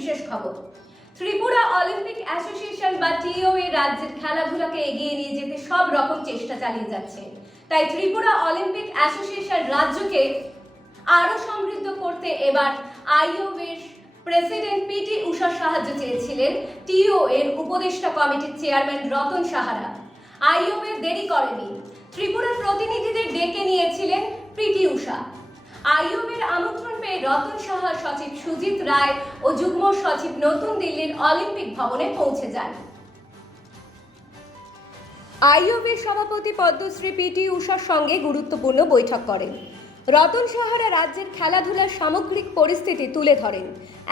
বিশেষ খবর। Tripura Olympic association বা টিওএ রাজ্যের খেলাধুলাকে এগিয়ে নিয়ে যেতে সব রকম চেষ্টা চালিয়ে যাচ্ছে। তাই ত্রিপুরা অলিম্পিক অ্যাসোসিয়েশন রাজ্যকে আরো সমৃদ্ধ করতে এবার আইওএর প্রেসিডেন্ট পিটি উষার সাহায্য চেয়েছিলেন টিওএর উপদেষ্টা কমিটির চেয়ারম্যান রতন সাহারা। আইওএ দেরি করেনি, ত্রিপুরার প্রতিনিধিদের ডেকে নিয়েছিলেন পিটি উষা। আইওএর আমন্ত্রণ পেয়ে রতন সাহা, সচিব সুজিত রায় ও যুগ্ম সচিব নতুন দিল্লির অলিম্পিক ভবনে পৌঁছে যান। আইওএর সভাপতি পদ্মশ্রী পিটি উষার সঙ্গে গুরুত্বপূর্ণ বৈঠক করেন। রতন সাহারা রাজ্যের খেলাধুলার সামগ্রিক পরিস্থিতি তুলে ধরেন।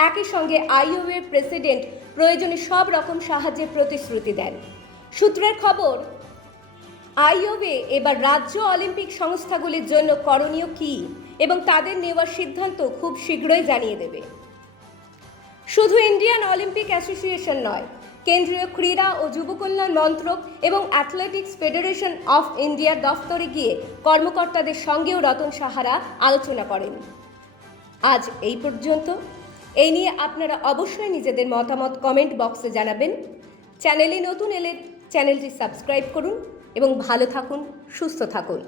একই সঙ্গে আইওএর প্রেসিডেন্ট প্রয়োজনে সব রকম সাহায্যের প্রতিশ্রুতি দেন। সূত্রের খবর, আইওএ এবার রাজ্য অলিম্পিক সংস্থাগুলির জন্য করণীয় কী এবং তাদের নেওয়ার সিদ্ধান্ত খুব শীঘ্রই জানিয়ে দেবে। শুধু ইন্ডিয়ান অলিম্পিক অ্যাসোসিয়েশন নয়, কেন্দ্রীয় ক্রীড়া ও যুব কল্যাণ মন্ত্রক এবং অ্যাথলেটিক্স ফেডারেশন অফ ইন্ডিয়ার দফতরে গিয়ে কর্মকর্তাদের সঙ্গেও রতন সাহারা আলোচনা করেন। আজ এই পর্যন্ত। এই নিয়ে আপনারা অবশ্যই নিজেদের মতামত কমেন্ট বক্সে জানাবেন। চ্যানেলে নতুন এলে চ্যানেলটি সাবস্ক্রাইব করুন এবং ভালো থাকুন, সুস্থ থাকুন।